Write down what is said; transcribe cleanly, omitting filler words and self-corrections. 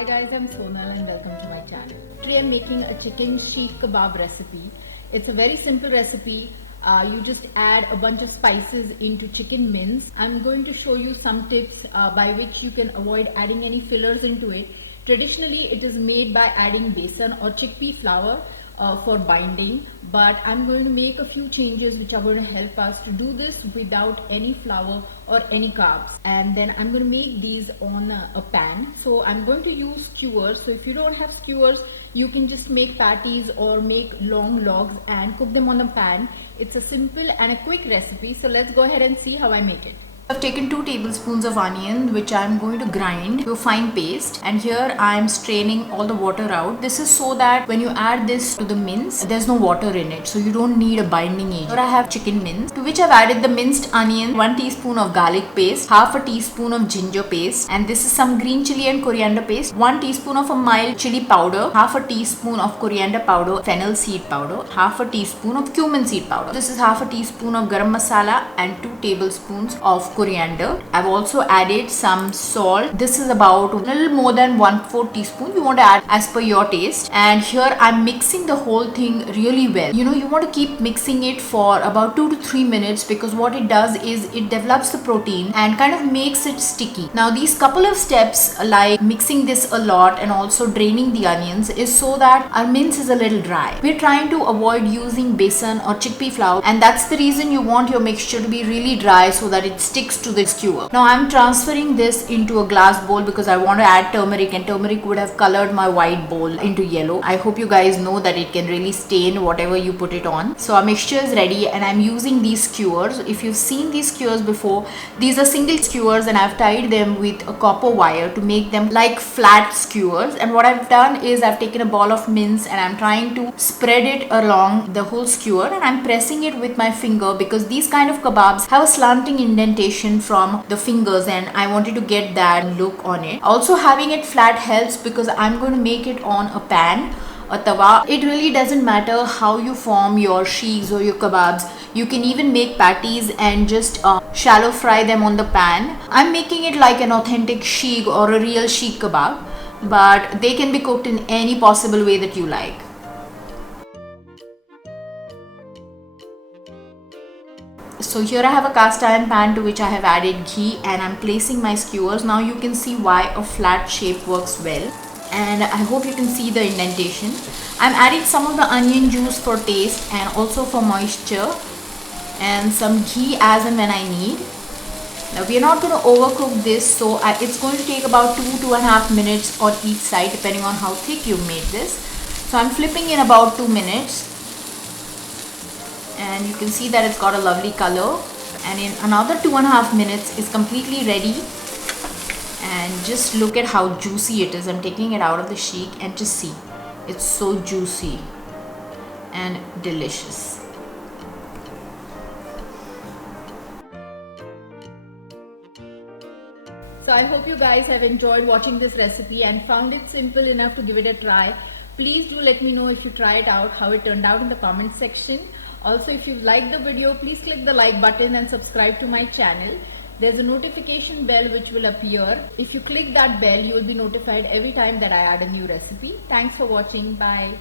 Hi guys, I'm Sonal and welcome to my channel. Today I'm making a Chicken Sheikh Kabab recipe. It's a very simple recipe. You just add a bunch of spices into chicken mince. I'm going to show you some tips by which you can avoid adding any fillers into it. Traditionally, it is made by adding besan or chickpea flour for binding, but I'm going to make a few changes which are going to help us to do this without any flour or any carbs. And then I'm going to make these on a pan. So I'm going to use skewers. So if you don't have skewers, you can just make patties or make long logs and cook them on the pan. It's a simple and a quick recipe. So let's go ahead and see how I make it. I've taken 2 tablespoons of onion which I'm going to grind to a fine paste, and here I'm straining all the water out. This is so that when you add this to the mince, there's no water in it, so you don't need a binding agent. Here I have chicken mince, to which I've added the minced onion, 1 teaspoon of garlic paste, half a teaspoon of ginger paste, and this is some green chili and coriander paste, 1 teaspoon of a mild chili powder, half a teaspoon of coriander powder, fennel seed powder, half a teaspoon of cumin seed powder. This is half a teaspoon of garam masala and 2 tablespoons of coriander. I've also added some salt. This is about a little more than 1/4 teaspoon. You want to add as per your taste. And here I'm mixing the whole thing really well. You want to keep mixing it for about 2 to 3 minutes, because what it does is it develops the protein and kind of makes it sticky. Now these couple of steps, like mixing this a lot and also draining the onions, is so that our mince is a little dry. We're trying to avoid using besan or chickpea flour, and that's the reason you want your mixture to be really dry so that it sticks to the skewer. Now I'm transferring this into a glass bowl because I want to add turmeric, and turmeric would have colored my white bowl into yellow. I hope you guys know that it can really stain whatever you put it on. So our mixture is ready, and I'm using these skewers. If you've seen these skewers before, these are single skewers, and I've tied them with a copper wire to make them like flat skewers. And what I've done is I've taken a ball of mince and I'm trying to spread it along the whole skewer, and I'm pressing it with my finger because these kind of kebabs have a slanting indentation from the fingers, and I wanted to get that look on it. Also, having it flat helps because I'm going to make it on a pan, a tawa. It really doesn't matter how you form your sheikhs or your kebabs. You can even make patties and just shallow fry them on the pan. I'm making it like an authentic sheikh or a real sheikh kebab, but they can be cooked in any possible way that you like. So here I have a cast iron pan to which I have added ghee, and I'm placing my skewers. Now you can see why a flat shape works well, and I hope you can see the indentation. I'm adding some of the onion juice for taste and also for moisture, and some ghee as and when I need. Now we are not going to overcook this, so it's going to take about 2-2.5 minutes on each side depending on how thick you made this. So I'm flipping in about 2 minutes. And you can see that it's got a lovely color, and in another 2.5 minutes it's completely ready. And just look at how juicy it is. I'm taking it out of the sheikh and just see, it's so juicy and delicious. So I hope you guys have enjoyed watching this recipe and found it simple enough to give it a try. Please do let me know if you try it out, how it turned out in the comment section. Also, if you liked the video, please click the like button and subscribe to my channel. There's a notification bell which will appear. If you click that bell, you will be notified every time that I add a new recipe. Thanks for watching. Bye.